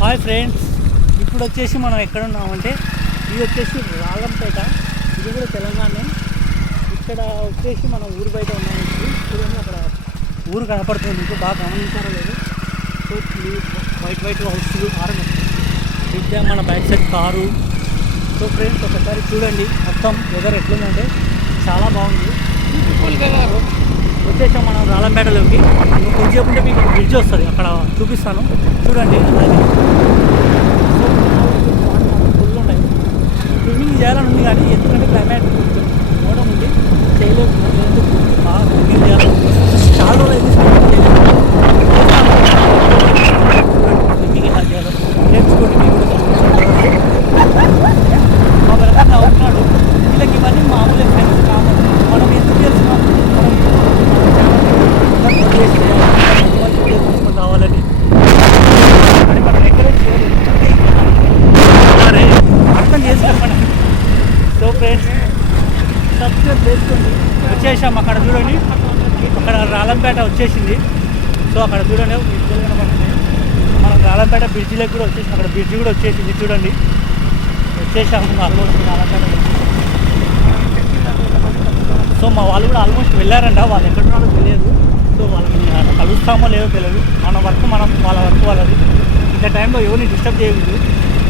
Hi friends, ఇప్పుడు వచ్చేసి మనం ఎక్కడ ఉన్నామంటే ఇది వచ్చేసి రాలంపేట. ఇది కూడా తెలంగాణనే. ఇక్కడ వచ్చేసి మనం ఊరు బయట ఉన్నాం. చూడండి, అక్కడ ఊరు కనపడుతుంది. మీకు బాగా గమనించారో లేదు. సో వైట్ హౌస్లు ఇద్దా మన back side car. So friends, ఒకసారి చూడండి మొత్తం వెదర్ ఎట్లుందంటే చాలా బాగుంది. వచ్చేసాం మనం రాలంపేటలోకి. కొంచెంసేపు ఉంటే మీకు బ్రిడ్జ్ వస్తుంది, అక్కడ చూపిస్తాను చూడండి. ఫుల్ ఉన్నాయి. స్విమ్మింగ్ చేయాలని ఉంది కానీ ఎందుకంటే క్లైమేట్ కొంచెం మోడం ఉంది, చేయలేదు. బాగా స్విమ్మింగ్ చేయాలి. చాలా రోజులు అయితే స్విమ్మింగ్ చేయలేదు. స్విమ్మింగ్ ఎలా చేయాలో నేర్చుకోండి. మీకు మా బ్రదర్ అవుతున్నాడు. వీళ్ళకి ఇవన్నీ మామూలు ఫ్రెండ్స్ కావాలి. మనం ఎందుకు చేస్తున్నాం, కావాలని అని మనం ఎంకరేజ్ చేయాలి. అర్థం చేసుకోండి. సో ఫ్రెండ్స్, సబ్స్క్రైబ్ చేసుకోండి. వచ్చేసాం అక్కడ చూడండి, అక్కడ రాలంపేట వచ్చేసింది. సో అక్కడ చూడండి మనం రాలంపేట బ్రిడ్జిలోకి కూడా వచ్చేసాం. అక్కడ బ్రిడ్జి కూడా వచ్చేసింది చూడండి. వచ్చేసాము ఆల్మోస్ట్ రాలంపేట. సో మా వాళ్ళు కూడా ఆల్మోస్ట్ వెళ్ళారంట. వాళ్ళు ఎక్కడున్నారో తెలియదు. సో వాళ్ళని కలుస్తామో లేదో తెలియదు. మన వర్క్ మనం, వాళ్ళ వర్క్ వాళ్ళది. ఇంత టైంలో ఎవరిని డిస్టర్బ్ చేయకూడదు.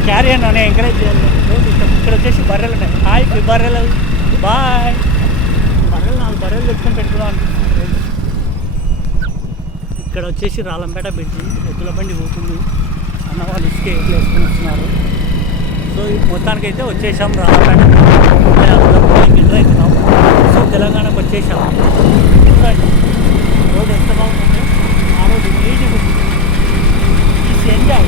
క్యారియర్ అనే ఎంకరేజ్ చేయాలి. డిస్టర్బ్. ఇక్కడ వచ్చేసి బర్రెలు ఉన్నాయి. హాయ్ బర్రెలు, బాయ్. బర్రెలు 4 బర్రెలు తెచ్చుకొని పెట్టుకున్నాం అనిపిస్తుంది. ఇక్కడ వచ్చేసి రాలంపేట బ్రిడ్జి. ఎద్దుల బండి పోతుంది. అన్న వాళ్ళు ఇసుక ఎట్లు వేసుకొని వస్తున్నారు. సో మొత్తానికైతే వచ్చేసాం రాలంపేట. గిడ్డ అవుతున్నాం. సో తెలంగాణకు వచ్చేసాం. చూడండి రోడ్ ఎంత బాగుందంటే ఆ రోజు నీట్గా ఉంది. ఈ ఎంజాయ్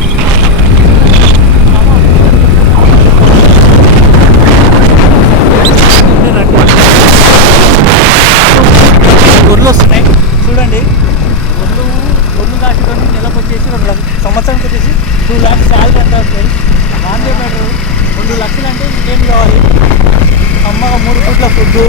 గొర్రెలు వస్తున్నాయి చూడండి. గొర్రెలు కాసుకొని నెలకు వచ్చేసి 2 సంవత్సరానికి వచ్చేసి 2 lakhs శాలరీ ఎంత వస్తాయి. దాంతో బెటర్. 2 లక్షలు అంటే ఇంకేం కావాలి. అమ్మగా 3 పూట్ల ఫుడ్డు